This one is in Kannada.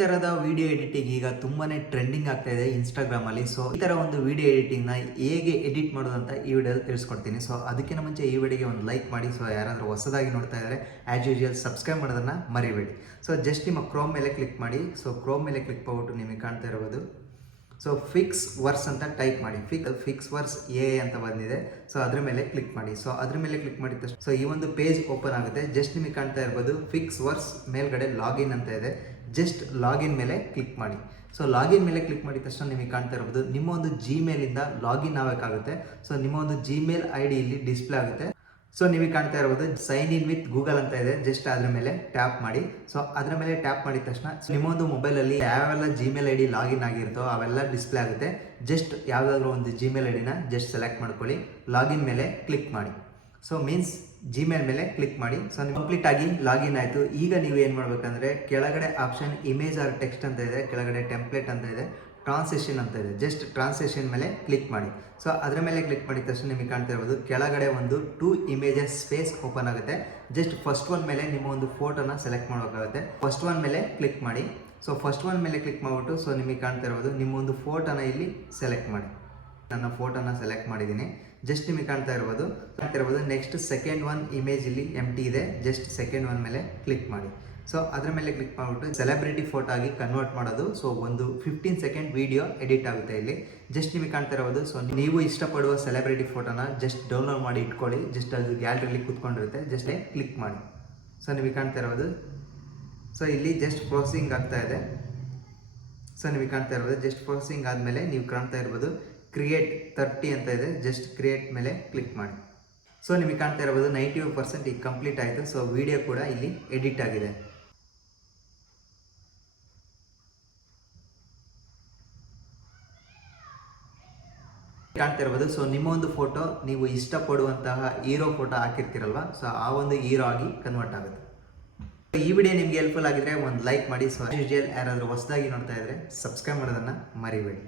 ತರದ ವಿಡಿಯೋ ಎಡಿಟಿಂಗ್ ಈಗ ತುಂಬಾನೇ ಟ್ರೆಂಡಿಂಗ್ ಆಗ್ತಾ ಇದೆ ಇನ್ಸ್ಟಾಗ್ರಾಮ್ ಅಲ್ಲಿ. ಸೊ ಈ ತರ ಒಂದು ವಿಡಿಯೋ ಎಡಿಟಿಂಗ್ ನ ಹೇಗೆ ಎಡಿಟ್ ಮಾಡೋದಂತ ಈ ವಿಡಿಯೋದಲ್ಲಿ ತಿಳಿಸ್ಕೊಡ್ತೀನಿ. ಸೊ ಅದಕ್ಕಿಂತ ಮುಂಚೆ ಈ ವಿಡಿಯೋಗೆ ಒಂದು ಲೈಕ್ ಮಾಡಿ. ಸೊ ಯಾರಾದರೂ ಹೊಸದಾಗಿ ನೋಡ್ತಾ ಇದ್ದಾರೆ ಆಸ್ ಯೂಶುವಲ್ ಸಬ್ಸ್ಕ್ರೈಬ್ ಮಾಡೋದನ್ನ ಮರಿಬೇಡಿ. ಸೊ ಜಸ್ಟ್ ನಿಮ್ಮ ಕ್ರೋಮ್ ಮೇಲೆ ಕ್ಲಿಕ್ ಮಾಡಿ. ಸೊ ಕ್ರೋಮ್ ಮೇಲೆ ಕ್ಲಿಕ್ ಮಾಡ್ಬಿಟ್ಟು ನಿಮಗೆ ಕಾಣ್ತಾ ಇರಬಹುದು ಸೊ ಫಿಕ್ಸ್ ವರ್ಸ್ ಅಂತ ಟೈಪ್ ಮಾಡಿ. ಫಿಕ್ಸ್ ವರ್ಸ್ ಎ ಅಂತ ಬಂದಿದೆ. ಸೊ ಅದ್ರ ಮೇಲೆ ಕ್ಲಿಕ್ ಮಾಡಿ. ಸೊ ಅದ್ರ ಮೇಲೆ ಕ್ಲಿಕ್ ಮಾಡಿದ ತಕ್ಷಣ ಸೊ ಈ ಒಂದು ಪೇಜ್ ಓಪನ್ ಆಗುತ್ತೆ. ಜಸ್ಟ್ ನಿಮಗೆ ಕಾಣ್ತಾ ಇರ್ಬೋದು ಫಿಕ್ಸ್ ವರ್ಸ್ ಮೇಲ್ಗಡೆ ಲಾಗಿನ್ ಅಂತ ಇದೆ. ಜಸ್ಟ್ ಲಾಗಿನ್ ಮೇಲೆ ಕ್ಲಿಕ್ ಮಾಡಿ. ಸೊ ಲಾಗಿನ್ ಮೇಲೆ ಕ್ಲಿಕ್ ಮಾಡಿದ ತಕ್ಷಣ ನಿಮಗೆ ಕಾಣ್ತಾ ಇರ್ಬೋದು ನಿಮ್ಮ ಒಂದು ಜಿಮೇಲಿಂದ ಲಾಗಿನ್ ಆಗಬೇಕಾಗುತ್ತೆ. ಸೊ ನಿಮ್ಮ ಒಂದು ಜಿಮೇಲ್ ID ಇಲ್ಲಿ ಡಿಸ್ಪ್ಲೇ ಆಗುತ್ತೆ. ಸೊ ನಿಮಗೆ ಕಾಣ್ತಾ ಇರ್ಬೋದು ಸೈನ್ ಇನ್ ವಿತ್ ಗೂಗಲ್ ಅಂತ ಇದೆ. ಜಸ್ಟ್ ಅದ್ರ ಮೇಲೆ ಟ್ಯಾಪ್ ಮಾಡಿ. ಸೊ ಅದ್ರ ಮೇಲೆ ಟ್ಯಾಪ್ ಮಾಡಿದ ತಕ್ಷಣ ನಿಮ್ಮ ಒಂದು ಮೊಬೈಲಲ್ಲಿ ಯಾವೆಲ್ಲ ಜಿಮೇಲ್ ID ಲಾಗಿನ್ ಆಗಿರುತ್ತೋ ಅವೆಲ್ಲ ಡಿಸ್ಪ್ಲೇ ಆಗುತ್ತೆ. ಜಸ್ಟ್ ಯಾವುದಾದ್ರೂ ಒಂದು ಜಿಮೇಲ್ ಐಡಿನ ಜಸ್ಟ್ ಸೆಲೆಕ್ಟ್ ಮಾಡ್ಕೊಳ್ಳಿ. ಲಾಗಿನ್ ಮೇಲೆ ಕ್ಲಿಕ್ ಮಾಡಿ. ಸೊ ಮೀನ್ಸ್ ಜಿಮೇಲ್ ಮೇಲೆ ಕ್ಲಿಕ್ ಮಾಡಿ. ಸೊ ಕಂಪ್ಲೀಟ್ ಆಗಿ ಲಾಗಿನ್ ಆಯಿತು. ಈಗ ನೀವು ಏನು ಮಾಡಬೇಕಂದ್ರೆ ಕೆಳಗಡೆ ಆಪ್ಷನ್ ಇಮೇಜ್ ಆರ್ ಟೆಕ್ಸ್ಟ್ ಅಂತ ಇದೆ, ಕೆಳಗಡೆ ಟೆಂಪ್ಲೇಟ್ ಅಂತ ಇದೆ, ಟ್ರಾನ್ಸ್ಲೇಷನ್ ಅಂತ ಇದೆ. ಜಸ್ಟ್ ಟ್ರಾನ್ಸ್ಲೇಷನ್ ಮೇಲೆ ಕ್ಲಿಕ್ ಮಾಡಿ. ಸೊ ಅದರ ಮೇಲೆ ಕ್ಲಿಕ್ ಮಾಡಿದ ತಕ್ಷಣ ನಿಮಗೆ ಕಾಣ್ತಾ ಇರ್ಬೋದು ಕೆಳಗಡೆ ಒಂದು 2 ಇಮೇಜಸ್ ಸ್ಪೇಸ್ ಓಪನ್ ಆಗುತ್ತೆ. ಜಸ್ಟ್ ಫಸ್ಟ್ ಒನ್ ಮೇಲೆ ನಿಮ್ಮ ಒಂದು ಫೋಟೋನ ಸೆಲೆಕ್ಟ್ ಮಾಡಬೇಕಾಗುತ್ತೆ. ಫಸ್ಟ್ ಒನ್ ಮೇಲೆ ಕ್ಲಿಕ್ ಮಾಡಿ. ಸೊ ಫಸ್ಟ್ ಒನ್ ಮೇಲೆ ಕ್ಲಿಕ್ ಮಾಡಿಬಿಟ್ಟು ಸೊ ನಿಮಗೆ ಕಾಣ್ತಾ ಇರ್ಬೋದು ನಿಮ್ಮ ಒಂದು ಫೋಟೋನ ಇಲ್ಲಿ ಸೆಲೆಕ್ಟ್ ಮಾಡಿ. ನನ್ನ ಫೋಟೋನ ಸೆಲೆಕ್ಟ್ ಮಾಡಿದ್ದೀನಿ. ಜಸ್ಟ್ ನಿಮಗೆ ಕಾಣ್ತಾ ಇರ್ಬೋದು ನೆಕ್ಸ್ಟ್ ಸೆಕೆಂಡ್ ಒನ್ ಇಮೇಜ್ ಇಲ್ಲಿ ಎಂಟಿ ಇದೆ. ಜಸ್ಟ್ ಸೆಕೆಂಡ್ ಒನ್ ಮೇಲೆ ಕ್ಲಿಕ್ ಮಾಡಿ. ಸೊ ಅದ್ರ ಮೇಲೆ ಕ್ಲಿಕ್ ಮಾಡಿಬಿಟ್ಟು ಸೆಲೆಬ್ರಿಟಿ ಫೋಟೋ ಆಗಿ ಕನ್ವರ್ಟ್ ಮಾಡೋದು. ಸೊ ಒಂದು 15 ಸೆಕೆಂಡ್ ವಿಡಿಯೋ ಎಡಿಟ್ ಆಗುತ್ತೆ ಇಲ್ಲಿ. ಜಸ್ಟ್ ನಿಮಗೆ ಕಾಣ್ತಾ ಇರ್ಬೋದು ಸೊ ನೀವು ಇಷ್ಟಪಡುವ ಸೆಲೆಬ್ರಿಟಿ ಫೋಟೋನ ಜಸ್ಟ್ ಡೌನ್ಲೋಡ್ ಮಾಡಿ ಇಟ್ಕೊಳ್ಳಿ. ಜಸ್ಟ್ ಅದು ಗ್ಯಾಲರಿಲಿ ಕೂತ್ಕೊಂಡಿರುತ್ತೆ. ಜಸ್ಟ್ ಕ್ಲಿಕ್ ಮಾಡಿ. ಸೊ ನಿಮಗೆ ಕಾಣ್ತಾ ಇರ್ಬೋದು ಸೊ ಇಲ್ಲಿ ಜಸ್ಟ್ ಪ್ರೊಸೆಸಿಂಗ್ ಆಗ್ತಾ ಇದೆ. ಸೊ ನಿಮಗೆ ಕಾಣ್ತಾ ಇರ್ಬೋದು ಜಸ್ಟ್ ಪ್ರೊಸೆಸಿಂಗ್ ಆದಮೇಲೆ ನೀವು ಕಾಣ್ತಾ ಇರ್ಬೋದು ಕ್ರಿಯೇಟ್ 30 ಅಂತ ಇದೆ. ಜಸ್ಟ್ ಕ್ರಿಯೇಟ್ ಮೇಲೆ ಕ್ಲಿಕ್ ಮಾಡಿ. ಸೊ ನಿಮಗೆ ಕಾಣ್ತಾ ಇರ್ಬೋದು 95% ಈಗ ಕಂಪ್ಲೀಟ್ ಆಯಿತು. ಸೊ ವಿಡಿಯೋ ಕೂಡ ಇಲ್ಲಿ ಎಡಿಟ್ ಆಗಿದೆ. ಕಾಣ್ತಾ ಇರ್ಬೋದು ಸೊ ನಿಮ್ಮ ಒಂದು ಫೋಟೋ ನೀವು ಇಷ್ಟಪಡುವಂತಹ ಹೀರೋ ಫೋಟೋ ಹಾಕಿರ್ತೀರಲ್ವಾ, ಸೊ ಆ ಒಂದು ಹೀರೋ ಆಗಿ ಕನ್ವರ್ಟ್ ಆಗುತ್ತೆ. ಈ ವಿಡಿಯೋ ನಿಮಗೆ ಹೆಲ್ಪ್ಫುಲ್ ಆಗಿದ್ರೆ ಒಂದು ಲೈಕ್ ಮಾಡಿ. ಸೊ ಯೂಶುವಲ್ ಯಾರಾದರೂ ಹೊಸದಾಗಿ ನೋಡ್ತಾ ಇದ್ರೆ ಸಬ್ಸ್ಕ್ರೈಬ್ ಮಾಡೋದನ್ನ ಮರಿಬೇಡಿ.